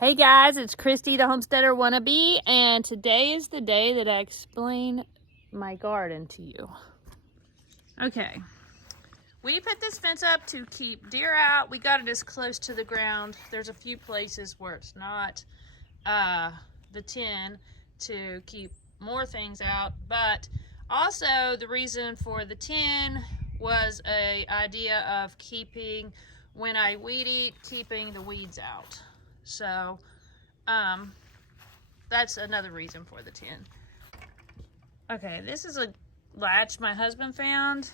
Hey guys, it's Christy the Homesteader Wannabe, and today is the day that I explain my garden to you. Okay, we put this fence up to keep deer out. We got it as close to the ground. There's a few places where it's not the tin to keep more things out, but also the reason for the tin was a idea of keeping, when I weed eat, keeping the weeds out. So that's another reason for the tin. Okay, this is a latch my husband found.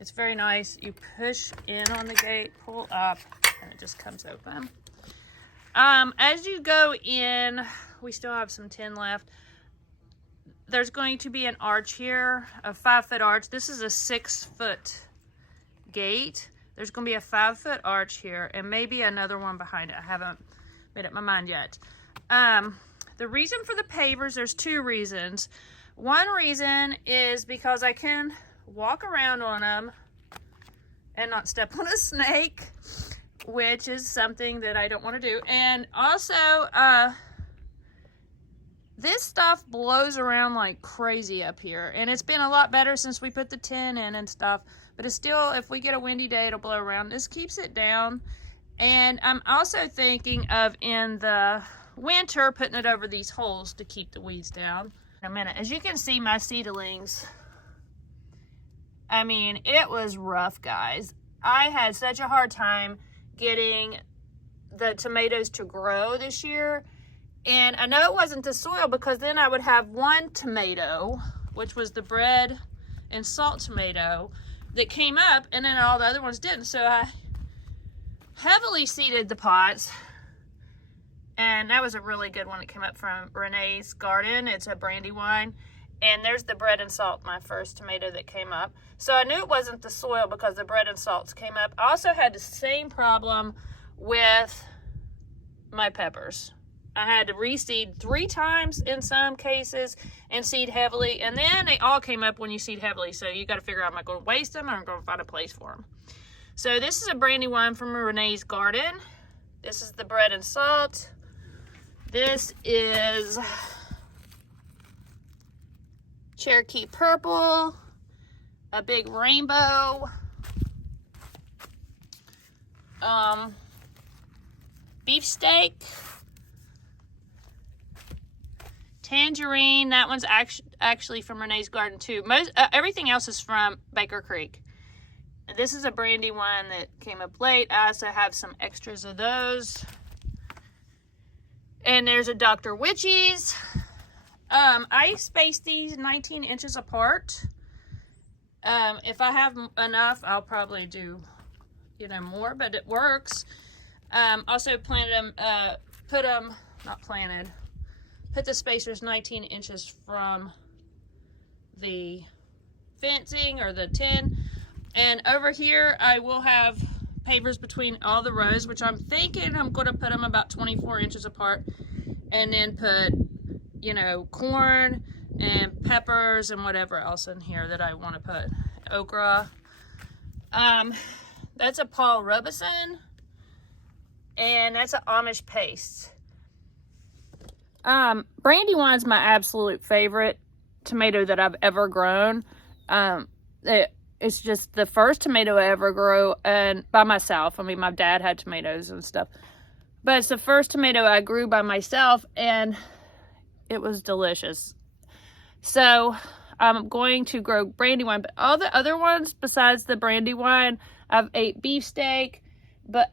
It's very nice. You push in on the gate, pull up, and it just comes open. As you go in, we still have some tin left. There's going to be an arch here, a 5-foot arch. This is a 6-foot gate. There's going to be a 5-foot arch here and maybe another one behind it. I haven't made up my mind yet. The reason for the pavers, there's two reasons. One reason is because I can walk around on them and not step on a snake, which is something that I don't want to do. And also, this stuff blows around like crazy up here, and it's been a lot better since we put the tin in and stuff, but it's still, if we get a windy day, it'll blow around. This keeps it down. And I'm also thinking of, in the winter, putting it over these holes to keep the weeds down. In a minute, as you can see, my seedlings, I mean, it was rough, guys. I had such a hard time getting the tomatoes to grow this year. And I know it wasn't the soil, because then I would have one tomato, which was the bread and salt tomato, that came up, and then all the other ones didn't. So I heavily seeded the pots, and that was a really good one that came up from Seuss Garden. It's a brandy wine, and there's the bread and salt, my first tomato that came up. So I knew it wasn't the soil because the bread and salts came up. I also had the same problem with my peppers. I had to reseed 3 times in some cases and seed heavily, and then they all came up when you seed heavily. So you got to figure out, am I going to waste them, or am I going to find a place for them? So this is a brandy wine from Seuss Garden. This is the bread and salt. This is Cherokee purple, a big rainbow, beefsteak, tangerine. That one's actually from Seuss Garden too. Everything else is from Baker Creek. This is a brandy wine that came up late. I also have some extras of those. And there's a Dr. Witchy's. I spaced these 19 inches apart. If I have enough, I'll probably do, more, but it works. Also planted them, put the spacers 19 inches from the fencing or the tin. And over here, I will have pavers between all the rows, which I'm thinking I'm going to put them about 24 inches apart, and then put, corn and peppers and whatever else in here that I want to put. Okra. That's a Paul Robeson, and that's an Amish paste. Brandywine's my absolute favorite tomato that I've ever grown. It's just the first tomato I ever grew, and by myself. I mean, my dad had tomatoes and stuff, but it's the first tomato I grew by myself, and it was delicious. So I'm going to grow Brandywine, but all the other ones besides the Brandywine, I've ate beefsteak,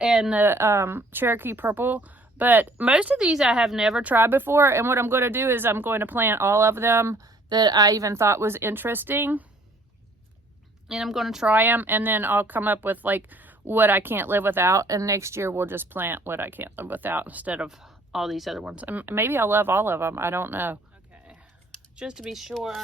and the Cherokee purple. But most of these I have never tried before, and what I'm going to do is I'm going to plant all of them that I even thought was interesting. And I'm going to try them, and then I'll come up with like what I can't live without, and next year we'll just plant what I can't live without instead of all these other ones. And maybe I'll love all of them. I don't know. Okay, just to be sure,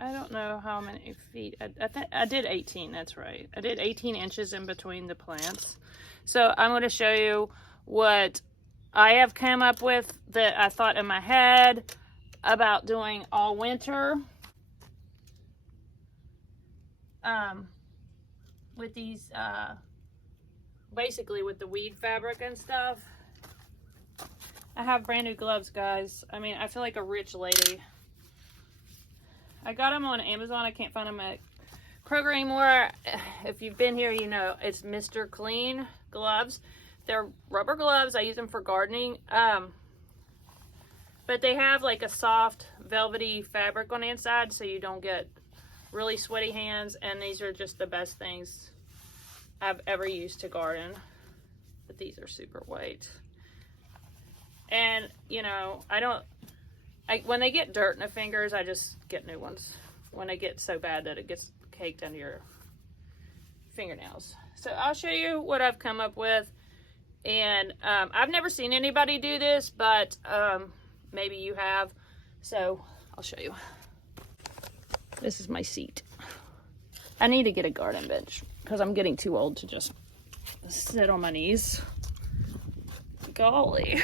I don't know how many feet. I did 18. That's right. I did 18 inches in between the plants. So I'm going to show you what I have come up with that I thought in my head about doing all winter. With these basically with the weed fabric and stuff. I have brand new gloves, guys. I mean, I feel like a rich lady. I got them on Amazon. I can't find them at Kroger anymore. If you've been here, you know it's Mr. Clean gloves. They're rubber gloves. I use them for gardening. But they have like a soft velvety fabric on the inside so you don't get really sweaty hands. And these are just the best things I've ever used to garden. But these are super white. And, you know, when they get dirt in the fingers, I just get new ones. When they get so bad that it gets caked under your fingernails. So I'll show you what I've come up with. And I've never seen anybody do this, but maybe you have. So I'll show you. This is my seat. I need to get a garden bench because I'm getting too old to just sit on my knees. Golly.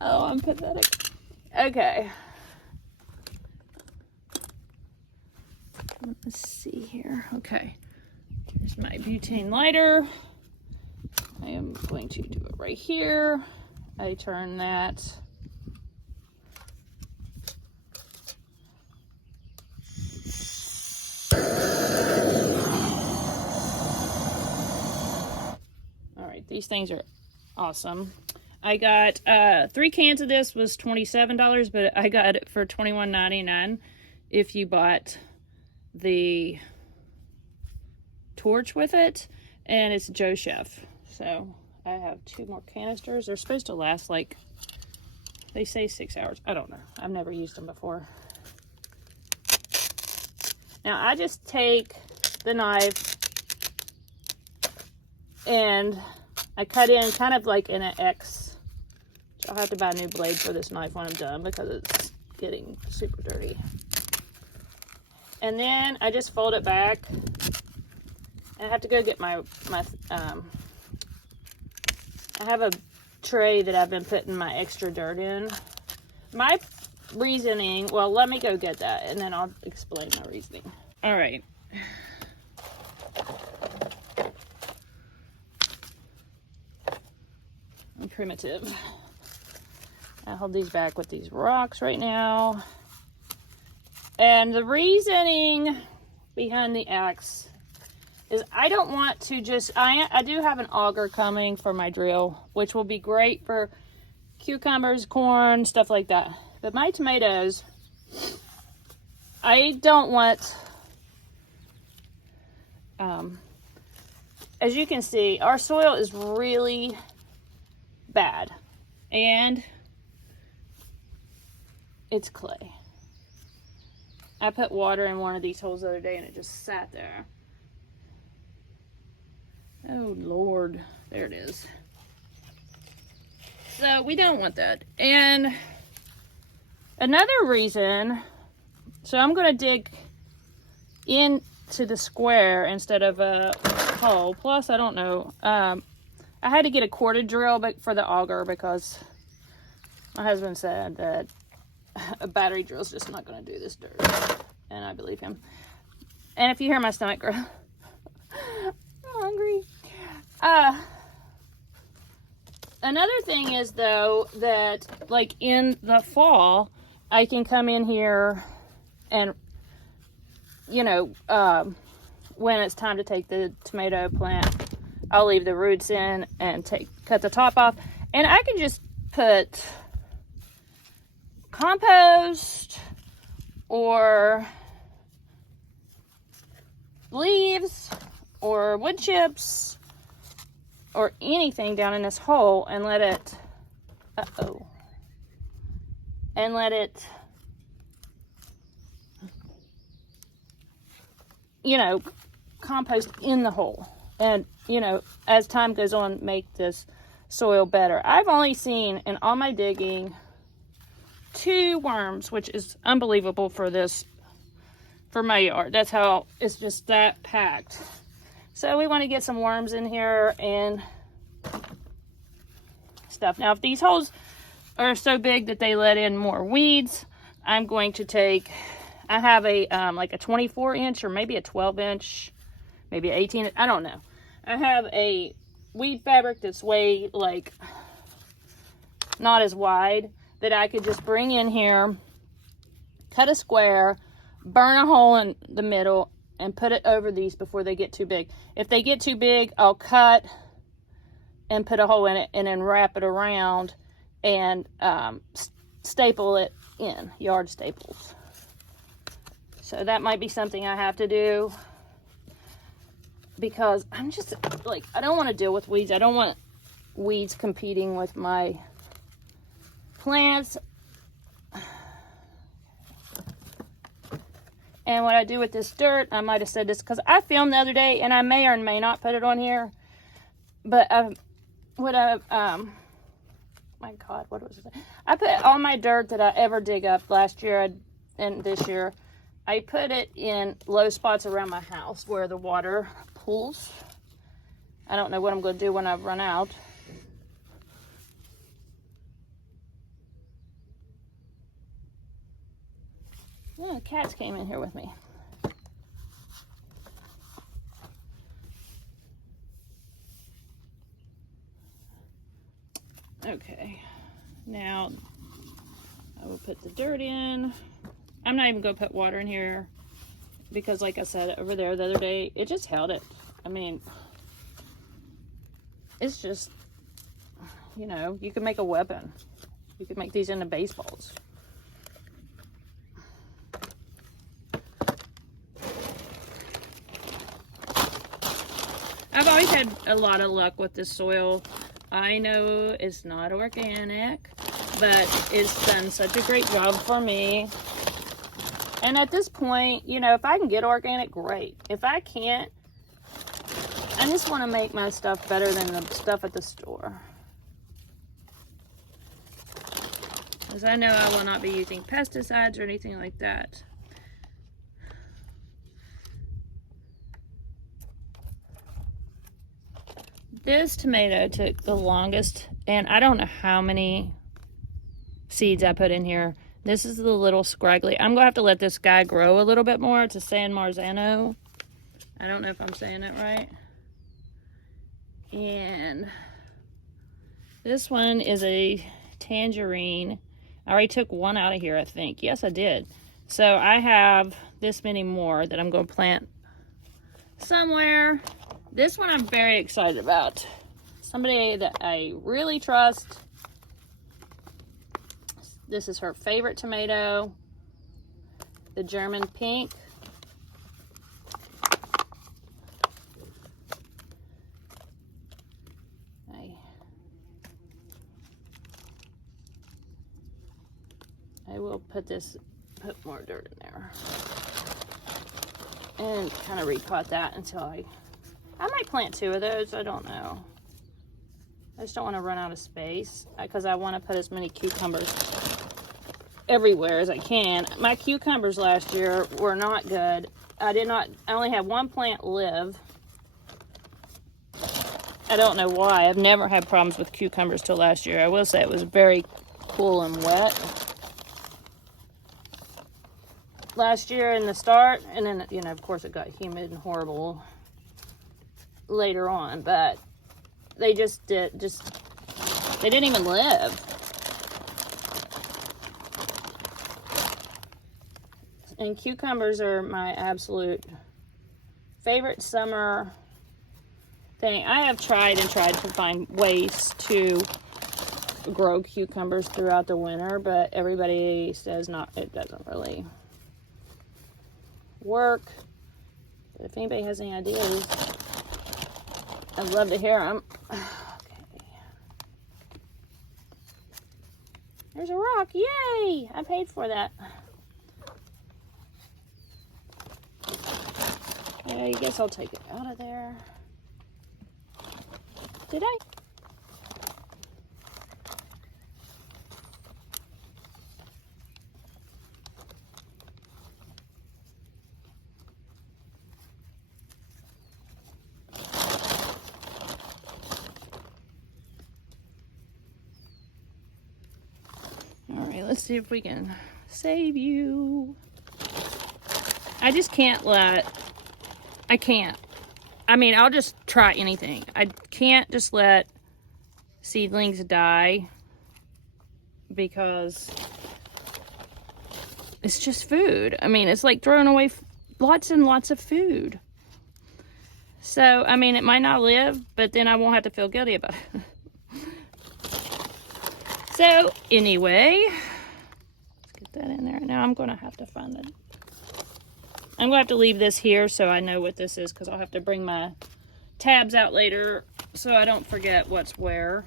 Oh, I'm pathetic. Okay. Let's see here. Okay. Here's my butane lighter. I am going to do it right here. I turn that. All right, these things are awesome. I got 3 cans of this was $27, but I got it for $21.99 if you bought the torch with it, and it's Joe Chef. So I have 2 more canisters. They're supposed to last like, they say 6 hours. I don't know. I've never used them before. Now I just take the knife and I cut in kind of like in an X. I'll have to buy a new blade for this knife when I'm done because it's getting super dirty. And then I just fold it back. And I have to go get I have a tray that I've been putting my extra dirt in. My reasoning, well, let me go get that and then I'll explain my reasoning. All right. I'm primitive. I hold these back with these rocks right now. And the reasoning behind the X is I don't want to just, I do have an auger coming for my drill, which will be great for cucumbers, corn, stuff like that. But my tomatoes, I don't want, as you can see, our soil is really bad. And it's clay. I put water in one of these holes the other day and it just sat there. Oh Lord, there it is. So we don't want that. And another reason, so I'm going to dig into the square instead of a hole. Plus, I don't know. I had to get a corded drill for the auger because my husband said that a battery drill is just not going to do this dirt. And I believe him. And if you hear my stomach growl, I'm hungry. Another thing is, though, that like in the fall, I can come in here and, you know, when it's time to take the tomato plant, I'll leave the roots in and cut the top off. And I can just put compost or leaves or wood chips or anything down in this hole and let it, and let it, you know, compost in the hole. And, you know, as time goes on, make this soil better. I've only seen in all my digging 2 worms, which is unbelievable for my yard. That's how it's just that packed. So we want to get some worms in here and stuff. Now, if these holes are so big that they let in more weeds, I'm going to take, I have a like a 24 inch or maybe a 12 inch, maybe 18, I don't know. I have a weed fabric that's way, like, not as wide, that I could just bring in here, cut a square, burn a hole in the middle, and put it over these before they get too big. If they get too big, I'll cut and put a hole in it and then wrap it around and staple it in, yard staples. So that might be something I have to do, because I'm just, like, I don't want to deal with weeds. I don't want weeds competing with my plants. And what I do with this dirt, I might have said this because I filmed the other day, and I may or may not put it on here, but my God, what was it? I put all my dirt that I ever dig up last year and this year, I put it in low spots around my house where the water pools. I don't know what I'm going to do when I've run out. Oh, the cats came in here with me. Okay, now I will put the dirt in. I'm not even going to put water in here because, like I said over there the other day, it just held it. I mean, it's just, you know, you can make a weapon. You could make these into baseballs. I've always had a lot of luck with this soil. I know it's not organic, but it's done such a great job for me. And at this point, you know, if I can get organic, great. If I can't, I just want to make my stuff better than the stuff at the store. Because I know I will not be using pesticides or anything like that. This tomato took the longest, and I don't know how many seeds I put in here. This is the little scraggly. I'm going to have to let this guy grow a little bit more. It's a San Marzano. I don't know if I'm saying it right. And this one is a tangerine. I already took one out of here, I think. Yes, I did. So I have this many more that I'm going to plant somewhere. This one I'm very excited about. Somebody that I really trust. This is her favorite tomato, the German pink. I will put more dirt in there. And kind of repot that until I might plant 2 of those, I don't know. I just don't want to run out of space because I want to put as many cucumbers everywhere as I can. My cucumbers last year were not good. I only had 1 plant live. I don't know why. I've never had problems with cucumbers till last year. I will say it was very cool and wet last year in the start, and then, you know, of course it got humid and horrible later on, but they they didn't even live. And cucumbers are my absolute favorite summer thing. I have tried to find ways to grow cucumbers throughout the winter, but everybody says it doesn't really work. But if anybody has any ideas, I'd love to hear them. Okay. There's a rock. Yay! I paid for that. Yeah, I guess I'll take it out of there. Did I? Let's see if we can save you. I just can't I mean, I'll just try anything. I can't just let seedlings die because it's just food. I mean, it's like throwing away lots and lots of food. So, I mean, it might not live, but then I won't have to feel guilty about it. So, anyway, let's get that in there. Now I'm going to have to find it. I'm going to have to leave this here so I know what this is, because I'll have to bring my tabs out later so I don't forget what's where.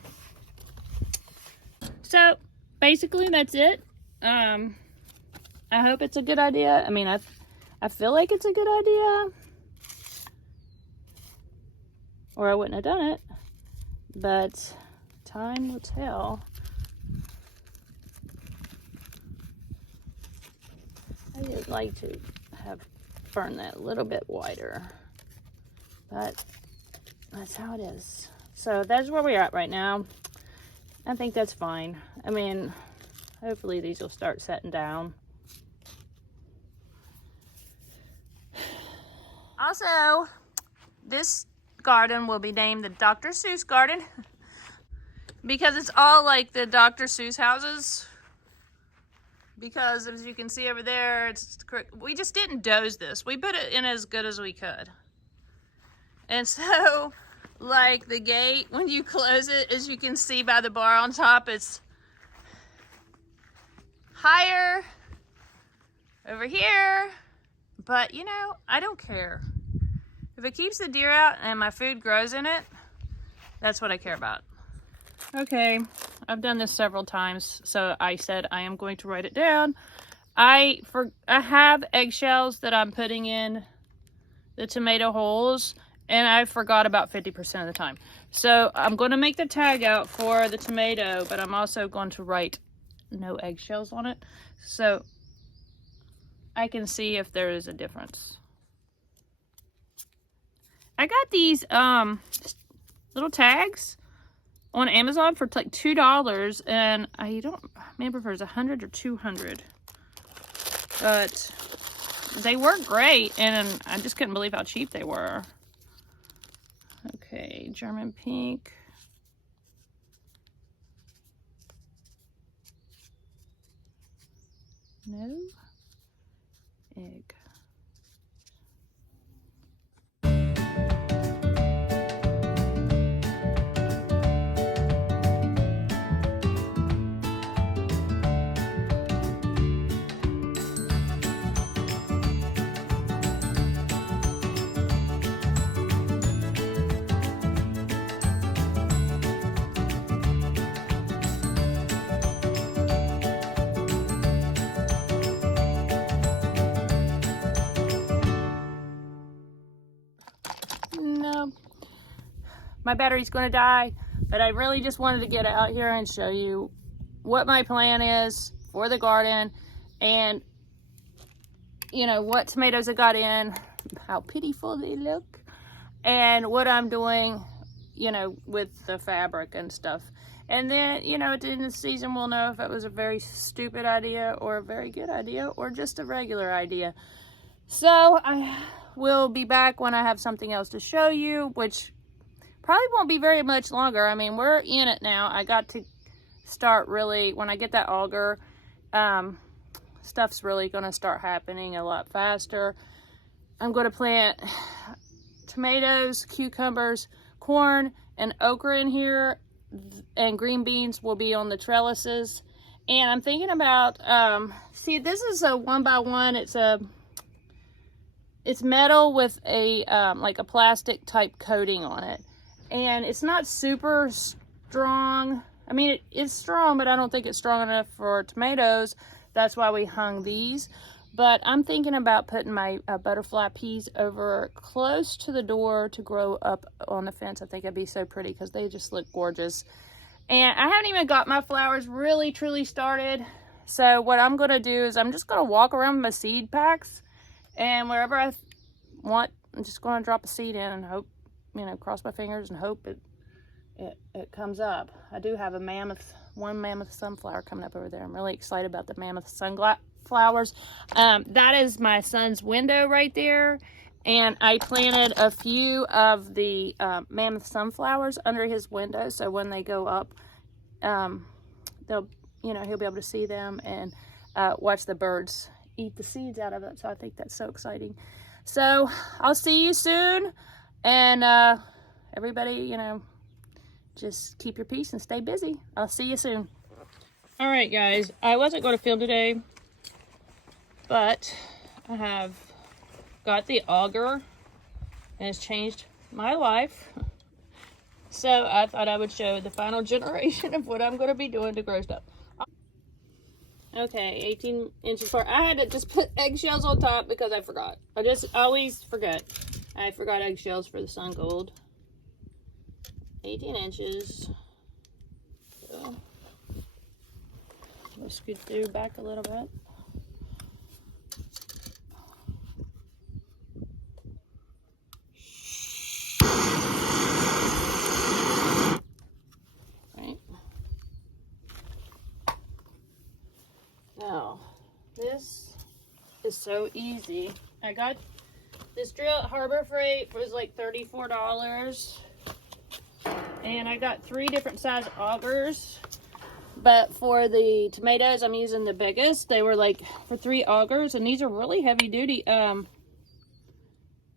So, basically, that's it. I hope it's a good idea. I mean, I feel like it's a good idea, or I wouldn't have done it, but time will tell. I would like to have burned that a little bit wider, but that's how it is. So that's where we're at right now. I think that's fine. I mean, hopefully these will start setting down. Also, this garden will be named the Dr. Seuss Garden because it's all like the Dr. Seuss houses. Because as you can see over there, we just didn't doze this. We put it in as good as we could. And so, like the gate, when you close it, as you can see by the bar on top, it's higher over here. But, you know, I don't care. If it keeps the deer out and my food grows in it, that's what I care about. Okay, I've done this several times, so I said I am going to write it down. I have eggshells that I'm putting in the tomato holes, and I forgot about 50% of the time. So I'm going to make the tag out for the tomato, but I'm also going to write no eggshells on it, so I can see if there is a difference. I got these little tags on Amazon for like $2, and I don't remember if it was 100 or 200, but they work great, and I just couldn't believe how cheap they were. Okay, German pink. No egg. No, my battery's going to die, but I really just wanted to get out here and show you what my plan is for the garden, and you know what tomatoes I got in, how pitiful they look, and what I'm doing, you know, with the fabric and stuff. And then, you know, at the end of the season, we'll know if it was a very stupid idea or a very good idea or just a regular idea. So I will be back when I have something else to show you, which probably won't be very much longer. I mean, we're in it now. I got to start really, when I get that auger, stuff's really going to start happening a lot faster. I'm going to plant tomatoes, cucumbers, corn, and okra in here, and green beans will be on the trellises. And I'm thinking about, see, this is a 1x1. It's metal with a like a plastic type coating on it, and it's not super strong. I mean, it's strong, but I don't think it's strong enough for tomatoes. That's why we hung these. But I'm thinking about putting my butterfly peas over close to the door to grow up on the fence. I think it'd be so pretty because they just look gorgeous. And I haven't even got my flowers really truly started. So what I'm going to do is I'm just going to walk around with my seed packs, and wherever I want, I'm just going to drop a seed in and hope, you know, cross my fingers and hope it comes up. I do have one mammoth sunflower coming up over there. I'm really excited about the mammoth sunflowers. That is my son's window right there, And I planted a few of the mammoth sunflowers under his window, so when they go up, they'll, you know, he'll be able to see them and watch the birds eat the seeds out of it. So I think that's so exciting. So I'll see you soon, and everybody, you know, just keep your peace and stay busy. I'll see you soon. All right, guys, I wasn't going to film today, but I have got the auger, and it's changed my life. So I thought I would show the final generation of what I'm going to be doing to grow stuff. Okay, 18 inches apart. I had to just put eggshells on top because I forgot. I just always forget. I forgot eggshells for the sun gold. 18 inches. So, we'll scoot through back a little bit. Right. Now, this is so easy. I got this drill at Harbor Freight. It was like $34. And I got 3 different size augers. But for the tomatoes, I'm using the biggest. They were like for 3 augers, and these are really heavy duty.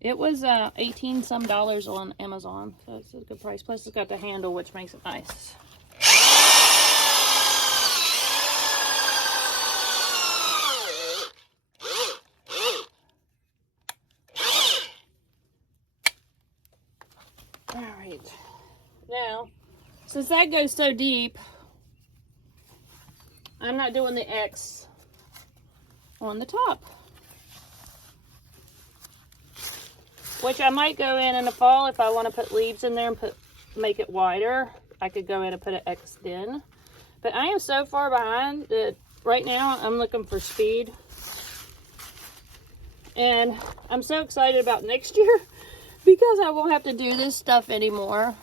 It was 18 some dollars on Amazon, so it's a good price. Plus, it's got the handle, which makes it nice. All right. Now, since that goes so deep, I'm not doing the X on the top, which I might go in the fall if I want to put leaves in there and make it wider. I could go in and put an X in, but I am so far behind that right now I'm looking for speed, and I'm so excited about next year because I won't have to do this stuff anymore.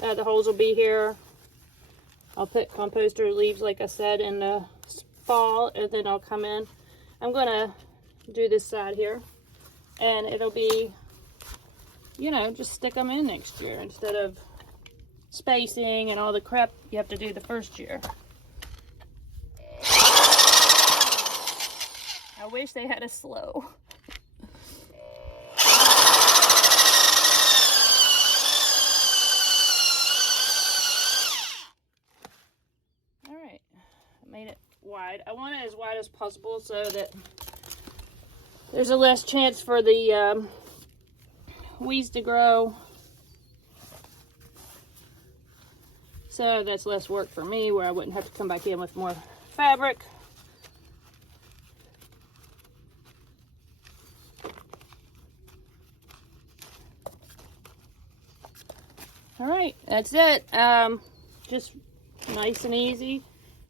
The holes will be here. I'll put composter leaves, like I said, in the fall, and then I'll come in. I'm gonna do this side here, and it'll be, you know, just stick them in next year instead of spacing and all the crap you have to do the first year. I wish they had a slow. Made it wide. I want it as wide as possible so that there's a less chance for the weeds to grow. So that's less work for me, where I wouldn't have to come back in with more fabric. All right, that's it. Just nice and easy.